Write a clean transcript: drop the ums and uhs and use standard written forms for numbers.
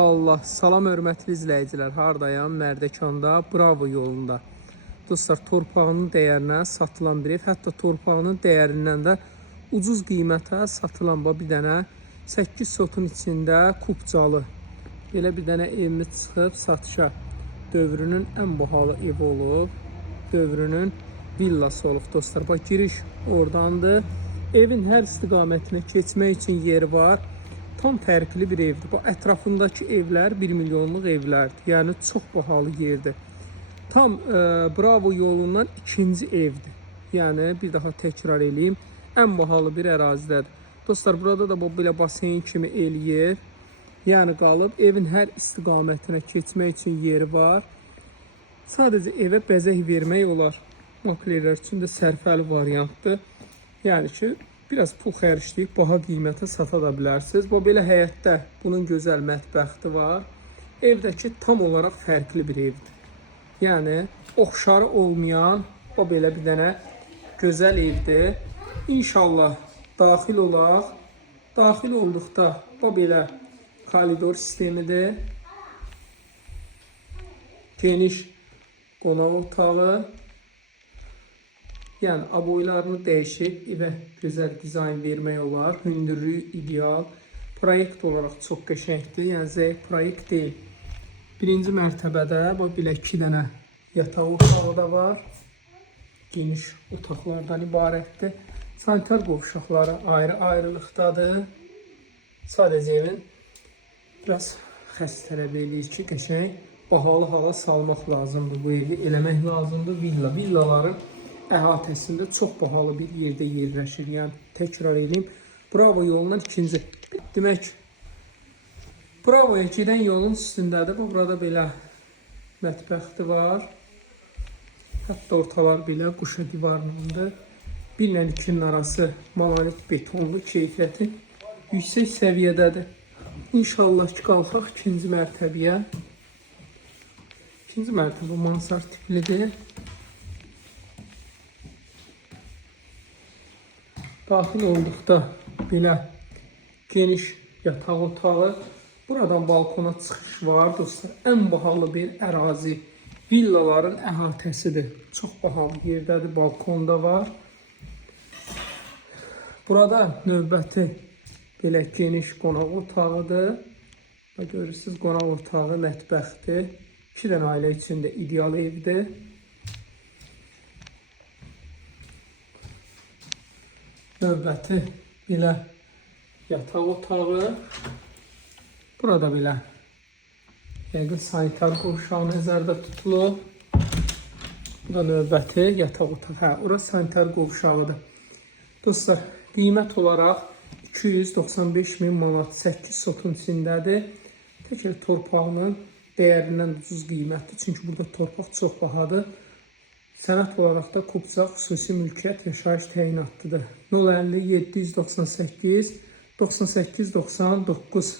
Allah, salam hörmətli izləyicilər. Hardayam? Mərdəkanda, Bravo yolunda. Dostlar, torpağının dəyərinə satılan bir ev, hətta torpağının dəyərindən də ucuz qiymətə satılan bir dənə 8 sotun içində Kupcalı. Belə bir dənə evimiz çıxıb satışa. Dövrünün ən bahalı evi olub. Dövrünün villası olub dostlar. Bax, giriş oradandır. Evin hər istiqamətinə keçmək üçün yeri var. Tam fərqli bir evdir. Bu ətrafındakı evlər 1 milyonluq evlərdir. Yəni çox bahalı yerdir. Tam Bravo yolundan ikinci evdir. Yəni bir daha təkrar eləyim. Ən bahalı bir ərazidədir. Dostlar, burada da bu belə baseyn kimi eləyir. Yəni qalıb evin hər istiqamətinə keçmək üçün yeri var. Sadəcə evə bəzək vermək olar. Maklerlər üçün də sərfəli variantdır. Yəni ki, biraz pul xərcləyib baha qiymətə sata da bilərsiniz. Bu belə həyətdə bunun gözəl mətbəxti var. Evdəki tam olaraq fərqli bir evdir. Yəni oxşarı olmayan o belə bir dənə gözəl evdir. İnşallah daxil olaq. Daxil olduqda bu belə koridor sistemidir. Geniş qonaq otağı. Yəni aboylarını dəyişib evə gözəl dizayn vermək olar. Hündürlüyü ideal. Proyekt olaraq çox qəşəngdir. Yəni zəif proyekt deyil. Birinci mərtəbədə bu belə 2 dənə yataq otağı da var. Geniş otaqlardan ibarətdir. Sanitar qovşaqları ayrı-ayrılıqdadır. Sadəcə evin biraz xəst tələb eləyir ki, qəşəng bahalı hala salmaq lazımdır. Bu evi eləmək lazımdır. Villaların əhatəsində çox bahalı bir yerdə yerləşir. Yəni təkrar edeyim. Bravo yolundan ikinci. Demək, Bravo'ya gedən yolun üstündədir. Burada belə mətbəxti var. Hətta ortalar belə quşa divarlandı. 1 ilə 2'nin arası monolит betonlu keyfiyyəti yüksək səviyyədədir. İnşallah ki, qalxaq ikinci mərtəbəyə. İkinci mərtəbə mansard tiplidir. Daxil olduqda belə geniş yataq otağı. Buradan balkona çıxış var dostlar. Ən bahalı bir ərazi. Villaların əhatəsidir. Çox bahalı yerdədir. Balkonda var. Burada növbəti belə geniş qonaq otağıdır. Görürsünüz, qonaq otağı, mətbəxdir. 2 dənə ailə üçün də ideal evdir. Növbəti belə yataq otağı. Burada belə yəqin sanitar qovşağı nəzərdə tutulur. Bu da növbəti yataq otağı. Orası sanitar qovşağıdır. Dostlar, qiymət olaraq 295.000 manat 8 sotun içindədir. Təkcə torpağının dəyərindən ucuz qiymətdir. Çünki burada torpaq çox bahadır. Sənəd olaraq da Kupcaq xüsusi mülkiyyət yaşayış təyinatlıdır. 050 798 98 99